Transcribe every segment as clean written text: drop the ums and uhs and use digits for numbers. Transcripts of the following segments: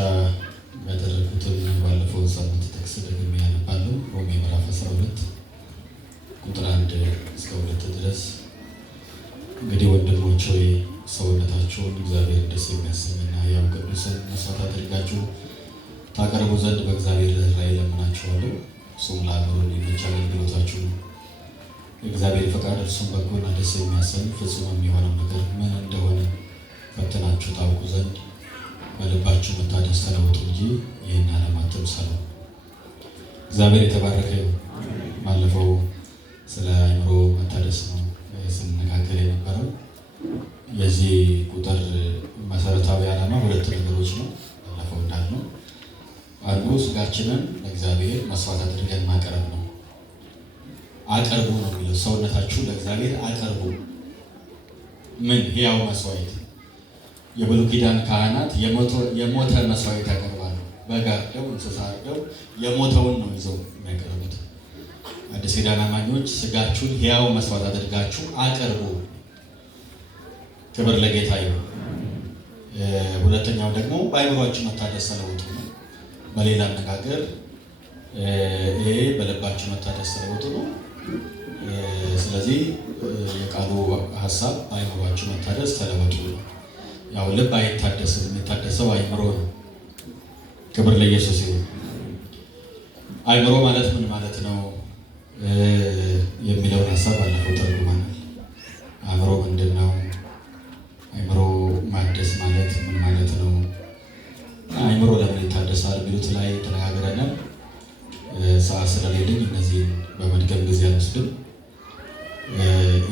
ያደረኩትን ባለፈው ሳምንት ጥቅስ ደግሜ ያነባለሁ። ሮሜ ምዕራፍ 12 ቁጥር 1 እስከ 2 ድረስ። እንግዲህ ወንድሞች ሆይ ሰውነታችሁን እግዚአብሔር ደስ የሚያሰኝና ሕያው ቅዱስን መስዋዕት አድርጋችሁ ታቀርቡ ዘንድ በእግዚአብሔር ራእይ ለምናችኋለሁ። እሱም ለአእምሮ የሚመች አገልግሎታችሁ ነው። የእግዚአብሔር ፈቃድ እርሱም በጎና ደስ የሚያሰኝ ፍጹም የሚሆነው ነገር ምን እንደሆነ ፈትናችሁ ታውቁ ዘንድ በልባችሁ መታደስ ተለወጡ እንጂ ይህን ዓለም አትምሰሉ። እግዚአብሔር የተባረከ ይሁን። ባለፈው ስለ አእምሮ መታደስ ነው ስንነጋገር የነበረው። የዚህ ቁጥር መሰረታዊ ዓላማ ሁለት ነገሮች ነው። ባለፈው እንዳልነው አንዱ ስጋችንን ለእግዚአብሔር መስዋዕት አድርገን ማቅረብ ነው። አቅርቡ ነው የሚለው። ሰውነታችሁ ለእግዚአብሔር አቅርቡ። ምን? ሕያው መስዋዕት። የብሉይ ኪዳን ካህናት የሞተ መስዋዕት ያቀርባሉ። በግ አርደው እንስሳ አርደው የሞተውን ነው ይዘው የሚያቀርቡት። አዲስ ኪዳን አማኞች ስጋችሁን ሕያው መስዋዕት አድርጋችሁ አቅርቡ። ክብር ለጌታ ይሁን። ሁለተኛው ደግሞ በአእምሯችሁ መታደስ ተለወጡ ነው። በሌላ አነጋገር ይሄ በልባችሁ መታደስ ተለወጡ ነው። ስለዚህ የቃሉ ሀሳብ በአእምሯችሁ መታደስ ተለወጡ ነው። ያው ልብ አይታደስም፣ የሚታደሰው አእምሮ ነው። ክብር ለኢየሱስ ይሁን። አእምሮ ማለት ምን ማለት ነው የሚለውን ሀሳብ ባለፈው ተርጉመናል። አእምሮ ምንድን ነው? አእምሮ ማደስ ማለት ምን ማለት ነው? አእምሮ ለምን ይታደሳል ቢሉት ላይ ተነጋግረናል። ሰዓት ስለሌለኝ እነዚህን በመድገም ጊዜ አልወስድም።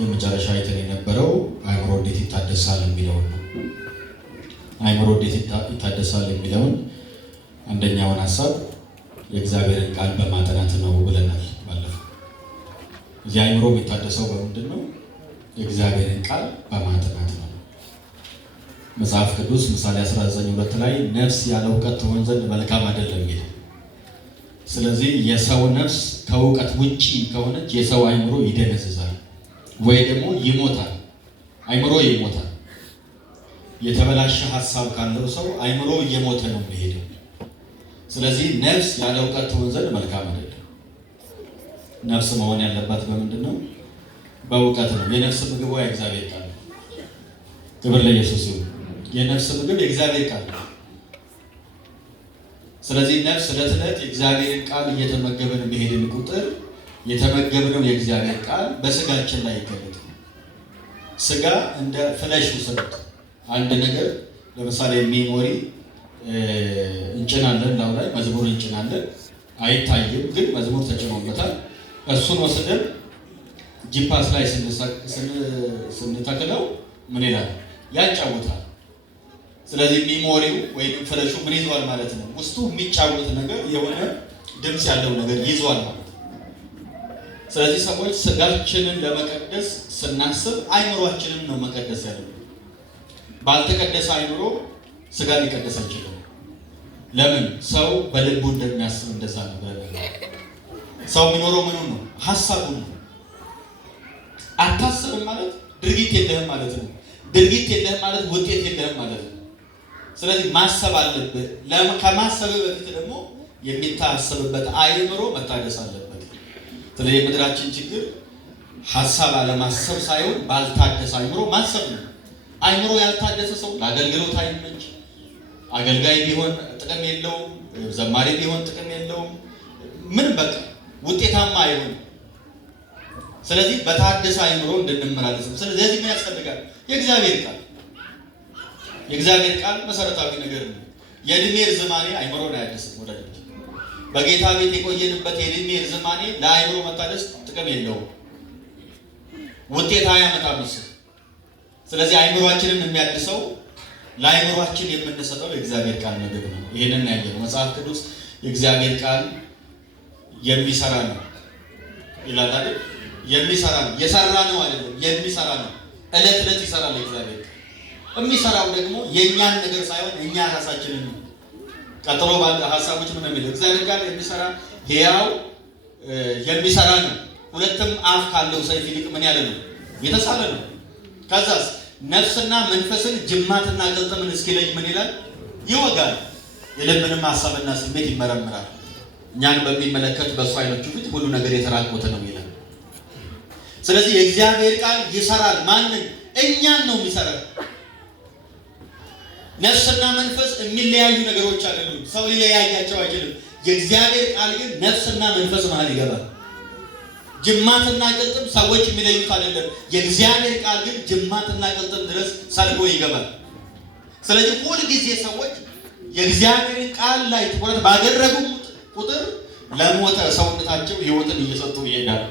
የመጨረሻ አይተን የነበረው አእምሮ እንዴት ይታደሳል የሚለውን ነው። አእምሮ እንዴት ይታደሳል የሚለውን አንደኛውን ሀሳብ የእግዚአብሔርን ቃል በማጥናት ነው ብለናል ባለፈው። እዚህ አእምሮ የሚታደሰው በምንድን ነው? የእግዚአብሔርን ቃል በማጥናት ነው። መጽሐፍ ቅዱስ ምሳሌ 19:2 ላይ ነፍስ ያለ እውቀት ትሆን ዘንድ መልካም አይደለም ይላል። ስለዚህ የሰው ነፍስ ከእውቀት ውጪ ከሆነች የሰው አእምሮ ይደነዝዛል ወይ ደግሞ ይሞታል። አእምሮ ይሞታል። የተበላሸ ሀሳብ ካለው ሰው አእምሮ እየሞተ ነው የሚሄደው። ስለዚህ ነፍስ ያለ እውቀት ትሆን ዘንድ መልካም አይደለም። ነፍስ መሆን ያለባት በምንድን ነው? በእውቀት ነው። የነፍስ ምግቧ የእግዚአብሔር ቃል ነው። ክብር ለኢየሱስ ይሁን። የነፍስ ምግብ የእግዚአብሔር ቃል ነው። ስለዚህ ነፍስ ዕለት ዕለት የእግዚአብሔርን ቃል እየተመገበን በሄድን ቁጥር የተመገብነው የእግዚአብሔር ቃል በስጋችን ላይ ይገለጣል። ስጋ እንደ ፍለሽ ውሰዱት። አንድ ነገር ለምሳሌ ሜሞሪ እንጭናለን፣ ላው ላይ መዝሙር እንጭናለን፣ አይታይም ግን መዝሙር ተጭኖበታል። እሱን ወስደን ጂፓስ ላይ ስንተክለው ምን ይላል? ያጫውታል። ስለዚህ ሜሞሪው ወይም ፍለሹ ምን ይዟል ማለት ነው? ውስጡ የሚጫወት ነገር የሆነ ድምፅ ያለው ነገር ይዟል ማለት ነው። ስለዚህ ሰዎች ስጋችንን ለመቀደስ ስናስብ አእምሯችንን ነው መቀደስ ያለው። ባልተቀደሰ አእምሮ ስጋ ሊቀደስ አይችልም። ለምን? ሰው በልቡ እንደሚያስብ እንደዛ ነው ብለናል። ሰው የሚኖረው ምኑን ነው? ሀሳቡን ነው። አታስብም ማለት ድርጊት የለህም ማለት ነው። ድርጊት የለህም ማለት ውጤት የለህም ማለት ነው። ስለዚህ ማሰብ አለብህ። ከማሰብ በፊት ደግሞ የሚታሰብበት አእምሮ መታደስ አለበት። ስለዚህ የምድራችን ችግር ሀሳብ አለማሰብ ሳይሆን ባልታደሰ አእምሮ ማሰብ ነው። አእምሮ ያልታደሰ ሰው ለአገልግሎት አይመች። አገልጋይ ቢሆን ጥቅም የለውም፣ ዘማሪ ቢሆን ጥቅም የለውም። ምን በቃ ውጤታማ አይሆንም። ስለዚህ በታደሰ አእምሮ እንድንመላለስ ነው። ስለዚህ ምን ያስፈልጋል? የእግዚአብሔር ቃል። የእግዚአብሔር ቃል መሰረታዊ ነገር ነው። የዕድሜ ርዝማኔ አእምሮን አያድስም። ወዳጆች፣ በጌታ ቤት የቆየንበት የዕድሜ ርዝማኔ ለአእምሮ መታደስ ጥቅም የለውም፣ ውጤት አያመጣም። ስለዚህ አእምሯችንን የሚያድሰው ለአእምሯችን የምንሰጠው የእግዚአብሔር ቃል ምግብ ነው። ይህንን ያየነው መጽሐፍ ቅዱስ የእግዚአብሔር ቃል የሚሰራ ነው ይላል አይደል? የሚሰራ ነው። የሰራ ነው አይደለም፣ የሚሰራ ነው። ዕለት ዕለት ይሰራል። የእግዚአብሔር ቃል የሚሰራው ደግሞ የእኛን ነገር ሳይሆን እኛ ራሳችንን ነው። ቀጥሎ ባለ ሀሳቦች ምን የሚለው እግዚአብሔር ቃል የሚሰራ ሕያው የሚሰራ ነው። ሁለትም አፍ ካለው ሰይፍ ይልቅ ምን ያለ ነው? የተሳለ ነው። ከዛስ ነፍስና መንፈስን ጅማትና ቅልጥምን እስኪለይ ምን ይላል? ይወጋል። የልብንም ሐሳብና ስሜት ይመረምራል። እኛን በሚመለከት በእሱ ዓይኖቹ ፊት ሁሉ ነገር የተራቆተ ነው ይላል። ስለዚህ የእግዚአብሔር ቃል ይሰራል። ማንን? እኛን ነው የሚሰራው። ነፍስና መንፈስ የሚለያዩ ነገሮች አይደሉም። ሰው ሊለያያቸው አይችልም። የእግዚአብሔር ቃል ግን ነፍስና መንፈስ መሃል ይገባል። ጅማትና ቅልጥም ሰዎች የሚለዩት አይደለም። የእግዚአብሔር ቃል ግን ጅማትና ቅልጥም ድረስ ሰልቦ ይገባል። ስለዚህ ሁል ጊዜ ሰዎች የእግዚአብሔርን ቃል ላይ ትኩረት ባደረጉ ቁጥር ለሞተ ሰውነታቸው ሕይወትን እየሰጡ ይሄዳል።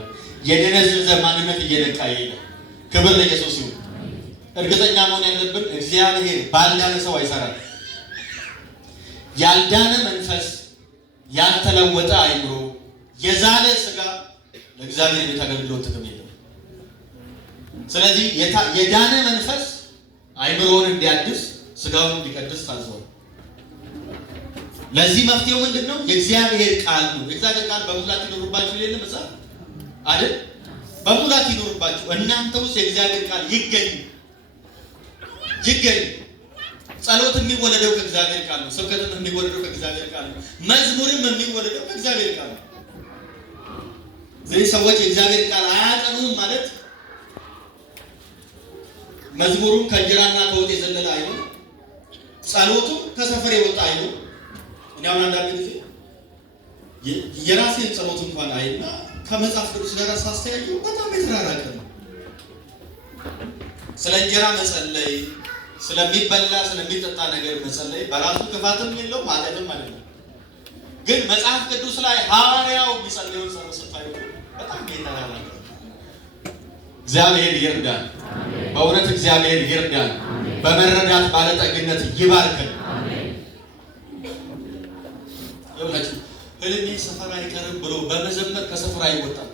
የደነዘዘ ማንነት እየነቃ ይሄዳል። ክብር ለኢየሱስ ይሁን። እርግጠኛ መሆን ያለብን እግዚአብሔር ባልዳነ ሰው አይሰራም። ያልዳነ መንፈስ፣ ያልተለወጠ አይምሮ፣ የዛለ ስጋ ለእግዚአብሔር ቤት አገልግሎት ጥቅም የለም። ስለዚህ የዳነ መንፈስ አይምሮውን እንዲያድስ፣ ስጋውን እንዲቀድስ ታዟል። ለዚህ መፍትሄው ምንድን ነው? የእግዚአብሔር ቃል ነው። የእግዚአብሔር ቃል በሙላት ይኖርባችሁ የለም መጽሐፍ አይደል? በሙላት ይኖርባችሁ። እናንተ ውስጥ የእግዚአብሔር ቃል ይገኝ። ጸሎት የሚወለደው ከእግዚአብሔር ቃል ነው። ስብከትም የሚወለደው ከእግዚአብሔር ቃል ነው። መዝሙርም የሚወለደው ከእግዚአብሔር ቃል ነው። ስለዚህ ሰዎች የእግዚአብሔር ቃል አያጠኑም ማለት መዝሙሩም ከእንጀራና ከወጥ የዘለለ አይሆን፣ ጸሎቱም ከሰፈር የወጣ አይሆን። እኔ አሁን አንዳንድ ጊዜ የራሴን ጸሎት እንኳን አይና ከመጽሐፍ ቅዱስ ጋር ሳስተያየው በጣም የተራራቀ ነው። ስለ እንጀራ መጸለይ፣ ስለሚበላ ስለሚጠጣ ነገር መጸለይ በራሱ ክፋትም የለውም ኃጢአትም አይደለም። ግን መጽሐፍ ቅዱስ ላይ ሐዋርያው የሚጸልየውን ጸሎት ስታዩ በጣም የተራራቀ። እግዚአብሔር ይርዳን። በእውነት እግዚአብሔር ይርዳን። በመረዳት ባለጠግነት ይባርከን። ይኸውላችሁ ህልሜ ሰፈር አይቀርም ብሎ በመዘመር ከሰፈር አይወጣም።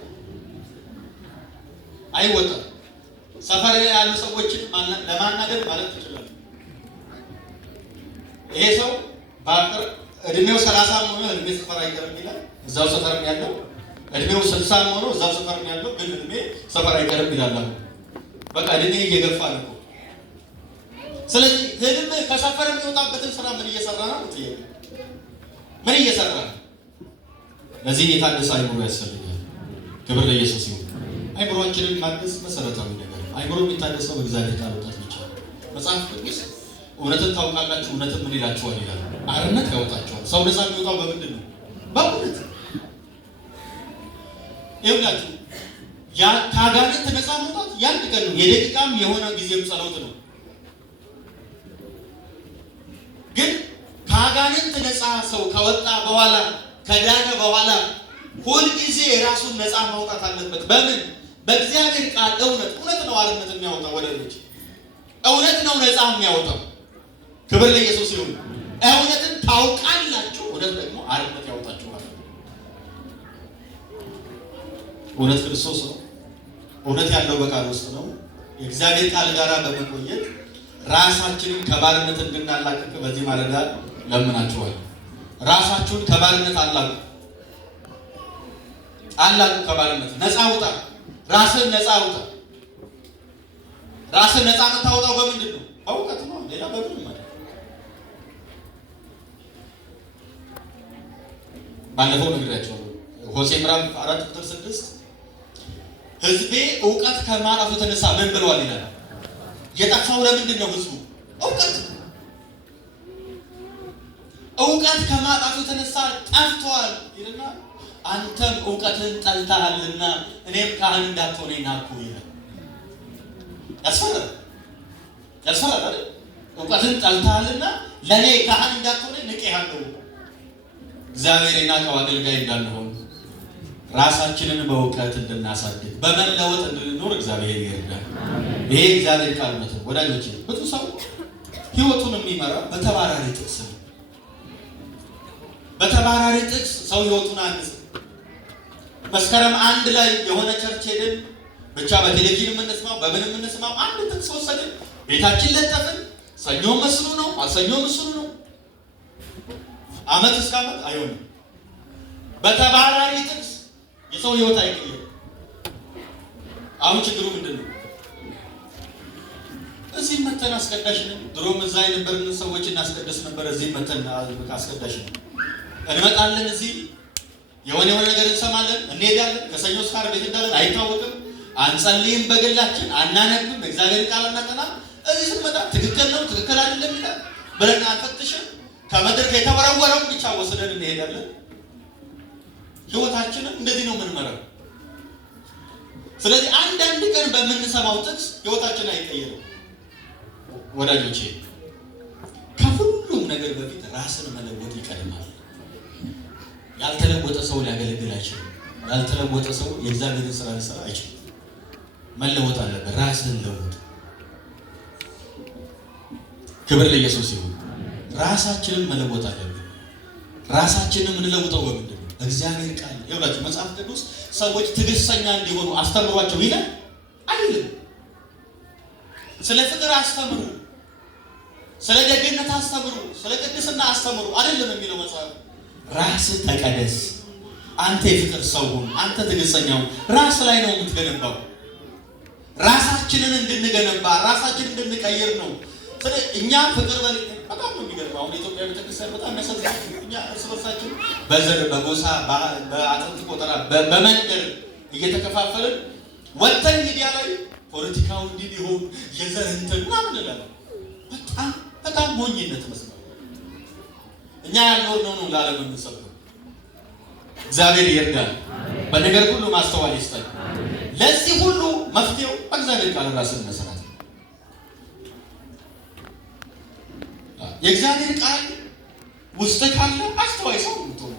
ሰፈር ያሉ ሰዎችን ለማናገር ማለት ትችላል። ይሄ ሰው በአቅር እድሜው 30 ሆኖ እድሜ ሰፈር አይቀርም ይላል። እዛው ሰፈር ያለው እድሜው 60 ሆኖ እዛው ሰፈር ያለው ግን እድሜ ሰፈር አይቀርም ይላል። በቃ እድሜ እየገፋ ነው። ስለዚህ ህልም ከሰፈር የሚወጣበትን ስራ ምን እየሰራ ነው? ምን እየሰራ ነው? ለዚህ የታደሰ አይምሮ ያስፈልጋል። ክብር ለኢየሱስ ይሁን። አይምሮአችንን ማደስ መሰረታዊ ነገር ነው። አይምሮ የሚታደሰው በእግዚአብሔር ቃል እውቀት ብቻ ነው። መጽሐፍ ቅዱስ እውነትን ታውቃላችሁ፣ እውነትን ምን ይላችኋል ይላል። አርነት ያወጣችኋል። ሰው ነፃ የሚወጣው በምንድን ነው? በእውነት። ይኸውላችሁ ከአጋንንት ነፃ መውጣት የአንድ ቀን ነው፣ የደቂቃም የሆነ ጊዜም ጸሎት ነው። ግን ከአጋንንት ነፃ ሰው ከወጣ በኋላ ከዳነ በኋላ ሁልጊዜ የራሱን ነፃ ማውጣት አለበት። በምን? በእግዚአብሔር ቃል እውነት ነው አርነት የሚያወጣው። ወደ ልጅ እውነት ነው ነፃ የሚያወጣው። ክብር ለኢየሱስ ይሁን። እውነትን ታውቃላችሁ፣ እውነት ደግሞ አርነት ያወጣችኋል። እውነት ክርስቶስ ነው። እውነት ያለው በቃል ውስጥ ነው። የእግዚአብሔር ቃል ጋር በመቆየት ራሳችንን ከባርነት እንድናላቅቅ በዚህ ማለዳ ለምናችኋል። ራሳችሁን ከባርነት አላቁ፣ ከባርነት ነፃ አውጣ። ራስን ነፃ አውጣ። ራስን ነፃ የምታወጣው በምንድን ነው? በእውቀት ነው። ሌላ በምንም ማለት ባለፈው ነግሬያቸዋለሁ። ሆሴዕ ምዕራፍ 4:6 ሕዝቤ እውቀት ከማጣቱ የተነሳ ምን ብለዋል ይላል። የጠፋው ለምንድን ነው? ሕዝቡ እውቀት ከማጣቱ የተነሳ ጠፍቷል ይልና አንተም እውቀትን ጠልተሃልና እኔም ካህን እንዳትሆነ ናኩ ይላል። ያስፈራል አይደል? እውቀትን ጠልተሃልና ለእኔ ካህን እንዳትሆነ ንቄሃለሁ። እግዚአብሔር የናቀው አገልጋይ እንዳንሆን ራሳችንን በእውቀት እንድናሳድግ በመለወጥ እንድንኖር እግዚአብሔር ይርዳል። ይሄ እግዚአብሔር ቃል ነው። ወዳጆቼ ብዙ ሰው ህይወቱን የሚመራ በተባራሪ ጥቅስ ነው። በተባራሪ ጥቅስ ሰው ህይወቱን አንጽ መስከረም 1 ላይ የሆነ ቸርች ሄደን ብቻ በቴሌቪዥን የምንስማው በምን የምንስማው አንድ ጥቅስ ወሰድን፣ ቤታችን ለጠፍን። ሰኞ መስሉ ነው፣ ማክሰኞ መስሉ ነው። አመት እስከ አመት አይሆንም። በተባራሪ ጥቅስ የሰው ህይወት አይቀየርም። አሁን ችግሩ ምንድን ነው? እዚህ መተን አስቀዳሽ ነን። ድሮም እዛ የነበርን ሰዎች እናስቀድስ ነበር። እዚህ መተን አስቀዳሽ ነን። እንመጣለን። እዚህ የሆነ ነገር እንሰማለን፣ እንሄዳለን። ከሰኞ እስከ ዓርብ ቤት እንዳለን አይታወቅም። አንጸልይም፣ በግላችን አናነብም፣ እግዚአብሔር ቃል እናጠና። እዚህ ስንመጣ ትክክል ነው ትክክል አይደለም ይላል ብለን አንፈትሽም። ከመድረክ የተወረወረውን ብቻ ወስደን እንሄዳለን። ህይወታችንን እንደዚህ ነው የምንመራው። ስለዚህ አንዳንድ ቀን በምንሰማው ጥቅስ ህይወታችን አይቀየርም። ወዳጆቼ ከሁሉም ነገር በፊት ራስን መለወጥ ይቀድማል። ያልተለወጠ ሰው ሊያገለግል አይችልም። ያልተለወጠ ሰው የእግዚአብሔርን ስራ ሊሰራ አይችልም። መለወጥ አለበት። ራስን ለውጥ። ክብር ለኢየሱስ ይሁን። ራሳችንን መለወጥ አለብን። ራሳችንን የምንለውጠው በምንድን ነው? እግዚአብሔር ቃል ይኸውላችሁ፣ መጽሐፍ ቅዱስ ሰዎች ትዕግስተኛ እንዲሆኑ አስተምሯቸው ይላል አይልም። ስለ ፍቅር አስተምሩ፣ ስለ ደግነት አስተምሩ፣ ስለ ቅድስና አስተምሩ አይደለም የሚለው መጽሐፍ። ራስህ ተቀደስ፣ አንተ የፍቅር ሰው ሁን፣ አንተ ትዕግስተኛ ሁን። ራስ ላይ ነው የምትገነባው። ራሳችንን እንድንገነባ ራሳችንን እንድንቀይር ነው። እኛ ፍቅር በጣም ነው የሚገርመው። አሁን የኢትዮጵያ ቤተክርስቲያን በጣም ያሳዝናል። እኛ እርስ በርሳችን በዘር በጎሳ በአጥንት ቆጠራ በመንደር እየተከፋፈልን ወጥተን ሚዲያ ላይ ፖለቲካው እንዲህ ቢሆን የዘር እንትን ምናምን እንላለን። በጣም ሞኝነት መስሏል። እኛ ያልኖርነው ነው ለዓለም የምንሰብከው። እግዚአብሔር ይርዳል። በነገር ሁሉ ማስተዋል ይስጠን። ለዚህ ሁሉ መፍትሄው በእግዚአብሔር ቃል ራስን መሰረት። የእግዚአብሔር ቃል ውስጥ ካለ አስተዋይ ሰው ምትሆነ።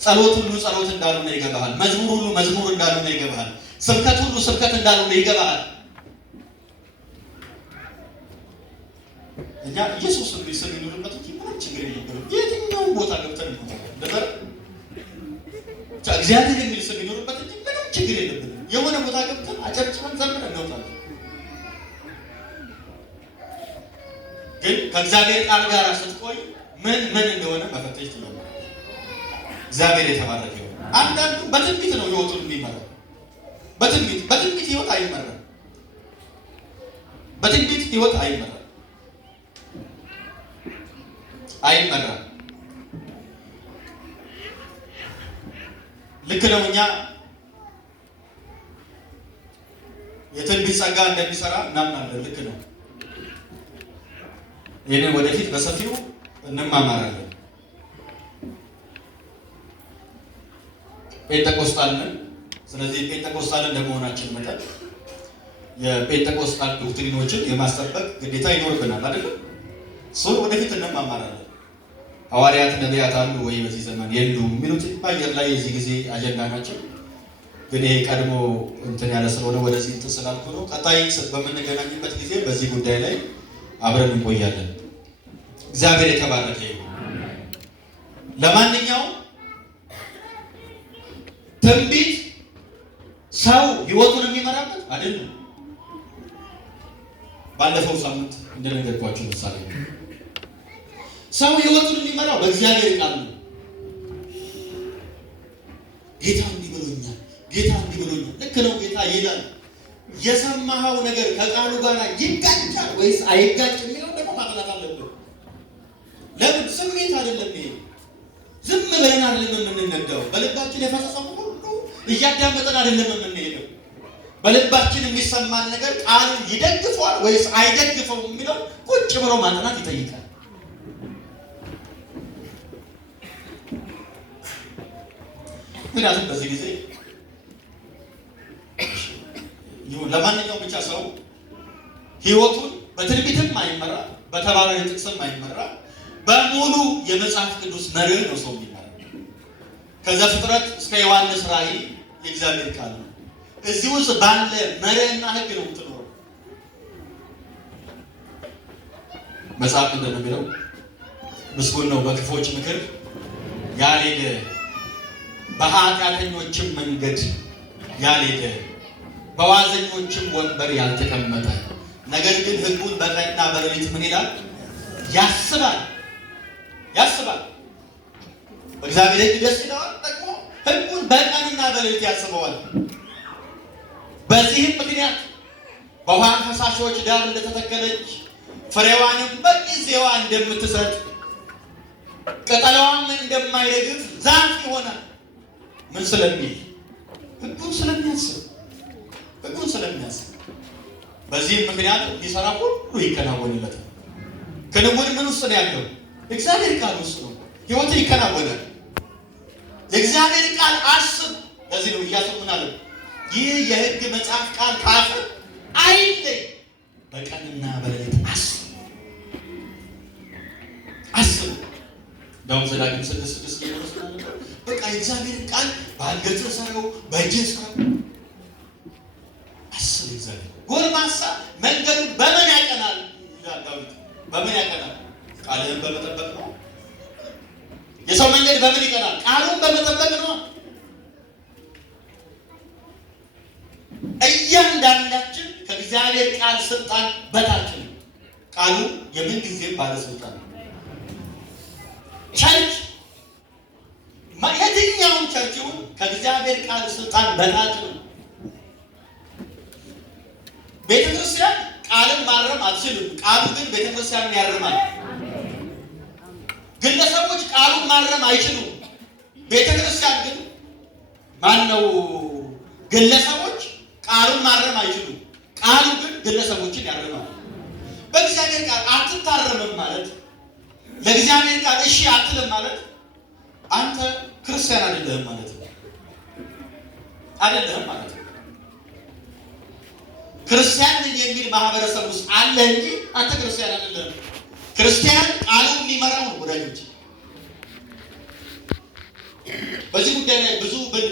ጸሎት ሁሉ ጸሎት እንዳልሆነ ይገባሃል። መዝሙር ሁሉ መዝሙር እንዳልሆነ ይገባሃል። ስብከት ሁሉ ስብከት እንዳልሆነ ይገባሃል። እኛ ኢየሱስ ክርስቶስ የሚኖርበት እንጂ ምንም ችግር የለብንም። የትኛውም ቦታ ገብተን ነበር እግዚአብሔር የሚል ሰው የሚኖርበት እንጂ ምንም ችግር የለብንም። የሆነ ቦታ ገብተን አጨብጭበን ዘምረን እንወጣለን። ግን ከእግዚአብሔር ቃል ጋር ስትቆይ ምን እንደሆነ መፈተሽ ትችላለህ። እግዚአብሔር የተባረከ ይሁን። አንዳንዱ በትንቢት ነው ህይወቱን የሚመራው። በትንቢት ህይወት አይመራም። በትንቢት ህይወት አይመራም። ልክ ነው። እኛ የትንቢት ጸጋ እንደሚሰራ እናምናለን። ልክ ነው። ይህንን ወደፊት በሰፊው እንማማራለን። ጴንጤቆስጣልን። ስለዚህ ጴንጤቆስጣልን እንደመሆናችን መጠን የጴንጤቆስጣል ዶክትሪኖችን የማስጠበቅ ግዴታ ይኖርብናል አይደል? ሰው ወደፊት እንማማራለን። ሐዋርያት ነቢያት አሉ ወይ በዚህ ዘመን የሉም የሚሉት በአየር ላይ የዚህ ጊዜ አጀንዳ ናቸው። ግን ይሄ ቀድሞ እንትን ያለ ስለሆነ ወደዚህ እንትን ስላልኩ ነው። ቀጣይ በምንገናኝበት ጊዜ በዚህ ጉዳይ ላይ አብረን እንቆያለን። እግዚአብሔር የተባረከ ይሁን። ለማንኛውም ትንቢት ሰው ህይወቱን የሚመራበት አይደለም። ባለፈው ሳምንት እንደነገርኳችሁ ምሳሌ ሰው ህይወቱን የሚመራው በእግዚአብሔር ቃል ነው። ጌታ እንዲህ ብሎኛል፣ ጌታ እንዲህ ብሎኛል። ልክ ነው። ጌታ ይላል። የሰማኸው ነገር ከቃሉ ጋር ይጋጫል ወይስ አይጋጭም የሚለው ደግሞ ማጥናት አለብን። ለምን? ስሜት አይደለም ይሄ። ዝም ብለን አይደለም የምንነዳው። በልባችን የፈሰሰው ሁሉ እያዳመጠን አይደለም የምንሄደው። በልባችን የሚሰማን ነገር ቃሉ ይደግፈዋል ወይስ አይደግፈውም የሚለው ቁጭ ብሎ ማጥናት ይጠይቃል። ምክንያቱም በዚህ ጊዜ ለማንኛውም ብቻ ሰው ህይወቱን በትንቢትም አይመራ፣ በተባራሪ ጥቅስም አይመራ፣ በሙሉ የመጽሐፍ ቅዱስ መርህ ነው ሰው የሚመራ። ከዘፍጥረት እስከ ዮሐንስ ራእይ የእግዚአብሔር ቃል ነው። እዚህ ውስጥ ባለ መርህና ህግ ነው የምትኖረው። መጽሐፍ እንደሚለው ምስጉን ነው በክፎች ምክር ያልሄደ፣ በኃጢአተኞችም መንገድ ያልሄደ፣ በዋዘኞችም ወንበር ያልተቀመጠ፣ ነገር ግን ህጉን በቀንና በሌሊት ምን ይላል? ያስባል። በእግዚአብሔር ህግ ደስ ይለዋል፣ ደግሞ ህጉን በቀንና በሌሊት ያስበዋል። በዚህም ምክንያት በውሃ ፈሳሾች ዳር እንደተተከለች ፍሬዋንም በጊዜዋ እንደምትሰጥ ቅጠሏም እንደማይረግፍ ዛፍ ይሆናል። ምን ስለሚል? ሕጉን ስለሚያስብ በዚህም ምክንያት የሚሰራ ሁሉ ይከናወንለታል። ክንውን ምን ውስጥ ነው ያለው? እግዚአብሔር ቃል ውስጥ ነው። ሕይወት ይከናወናል። የእግዚአብሔር ቃል አስብ። ለዚህ ነው ኢያሱ ምን አለ? ይህ የሕግ መጽሐፍ ቃል ካፍህ አይለይ፣ በቀንና በሌሊት አስብ። ዳውም ዘዳግም 6:6 ይመስላል። በቃ የእግዚአብሔር ቃል በአንገት ሰረው በእጅ ሰረው አስብ። እግዚአብሔር ጎልማሳ መንገዱን በምን ያቀናል ይላል ዳዊት። በምን ያቀናል? ቃልህን በመጠበቅ ነው። የሰው መንገድ በምን ይቀናል? ቃሉን በመጠበቅ ነው። እያንዳንዳችን ከእግዚአብሔር ቃል ስልጣን በታች ነው። ቃሉ የምን ጊዜ ባለስልጣን ነው። ቸርች የትኛውም ቸርች ይሁን ከእግዚአብሔር ቃል ስልጣን በታች ነው። ቤተክርስቲያን ቃልን ማረም አትችልም። ቃሉ ግን ቤተክርስቲያንን ያርማል። ግለሰቦች ቃሉን ማረም አይችሉም። ቤተክርስቲያን ግን ግለሰቦች ቃሉን ማረም አይችሉም። ቃሉ ግን ግለሰቦችን ያርማል። በእግዚአብሔር ቃል አትታረምም ማለት፣ ለእግዚአብሔር ቃል እሺ አትልም ማለት አንተ ክርስቲያን አይደለህም ማለት ነው። ክርስቲያን የሚል ማህበረሰብ ውስጥ አለ እንጂ አንተ ክርስቲያን አይደለህም። ክርስቲያን ቃሉ የሚመራው ነው። ወዳጆች በዚህ ጉዳይ ላይ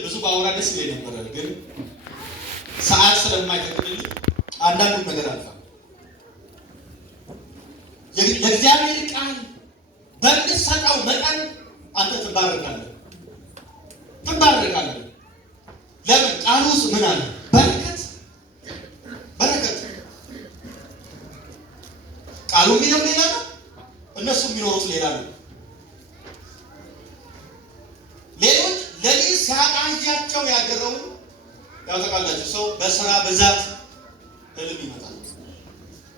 ብዙ ባወራ ደስ ይለኝ ነበረ፣ ግን ሰዓት ስለማይፈቅድልኝ አንዳንዱ ነገር አልፋ ለእግዚአብሔር ቃል በምትሰጠው መጠን አንተ ትባረካለህ። ለምን? ቃሉ ውስጥ ምን አለ? በረከት። ቃሉ የሚለው ሌላ ነው፣ እነሱ የሚኖሩት ሌላ ነው። ሌሎች ለዚህ ሲያቃዣቸው ያደረውን ያውቃላችሁ። ሰው በስራ ብዛት ህልም ይመጣል።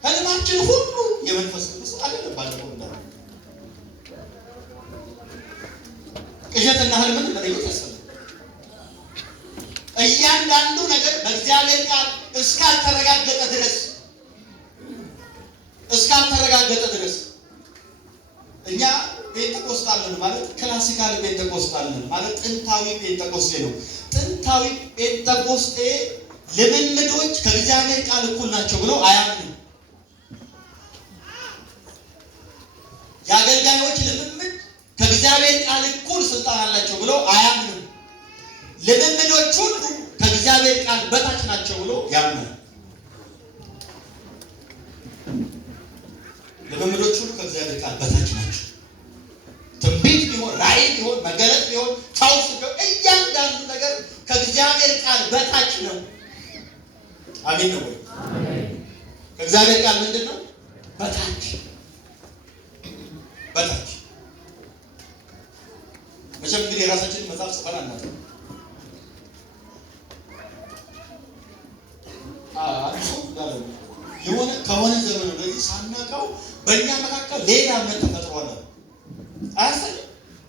ህልማችን ሁሉ የመንፈስ ቅዱስ አይደለም። ባለፈው እንዳለ ቅዠትና ህልምን መለየት ያስፈልጋል። እያንዳንዱ ነገር በእግዚአብሔር ቃል እስካልተረጋገጠ ድረስ እኛ ጴንጤቆስጣልን ማለት ክላሲካል ጴንጤቆስጣልን ማለት ጥንታዊ ጴንጤቆስጤ ነው። ጥንታዊ ጴንጤቆስጤ ልምምዶች ከእግዚአብሔር ቃል እኩል ናቸው ብለው አያምኑም። የአገልጋዮች ልምምድ ከእግዚአብሔር ቃል እኩል ስልጣን አላቸው ብለው አያምኑም። ልምምዶች ሁሉ ከእግዚአብሔር ቃል በታች ናቸው ብሎ ያምናል። ልምምዶች ሁሉ ከእግዚአብሔር ቃል በታች ናቸው። ትንቢት ቢሆን፣ ራእይ ቢሆን፣ መገለጥ ቢሆን፣ ፈውስ ቢሆን እያንዳንዱ ነገር ከእግዚአብሔር ቃል በታች ነው። አሜን ነው ወይ? ከእግዚአብሔር ቃል ምንድን ነው? በታች። መቼም እንግዲህ የራሳችንን መጽሐፍ ጽፈን አናውቅም። ከሆነ ዘመን በዚህ ሳናውቀው በእኛ መካከል ሌላ እምነት ተፈጥሯል። አያስፈልግም።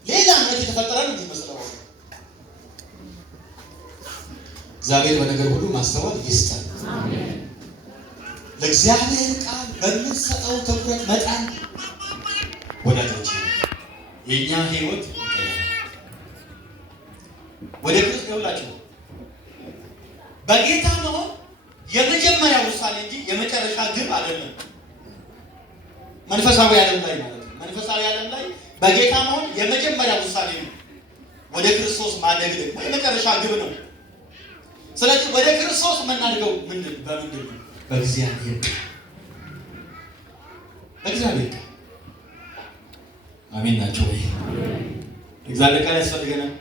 ሌላ እምነት የተፈጠረ ነው የሚመስለው። እግዚአብሔር በነገር ሁሉ ማስተዋል ይስጠን። ለእግዚአብሔር ቃል በምንሰጠው ትኩረት መጠን ወዳጆች የእኛ ህይወት ወደ ክርስቶስ ይውላችሁ። በጌታ መሆን የመጀመሪያ ውሳኔ እንጂ የመጨረሻ ግብ አይደለም። መንፈሳዊ ዓለም ላይ ማለት ነው። መንፈሳዊ ዓለም ላይ በጌታ መሆን የመጀመሪያ ውሳኔ ነው። ወደ ክርስቶስ ማደግ ደግሞ የመጨረሻ ግብ ነው። ስለዚህ ወደ ክርስቶስ የምናድገው በምንድን ነው? በእግዚአብሔር ቃል። አሜን ናቸው ወይ? እግዚአብሔር ቃል ያስፈልገናል።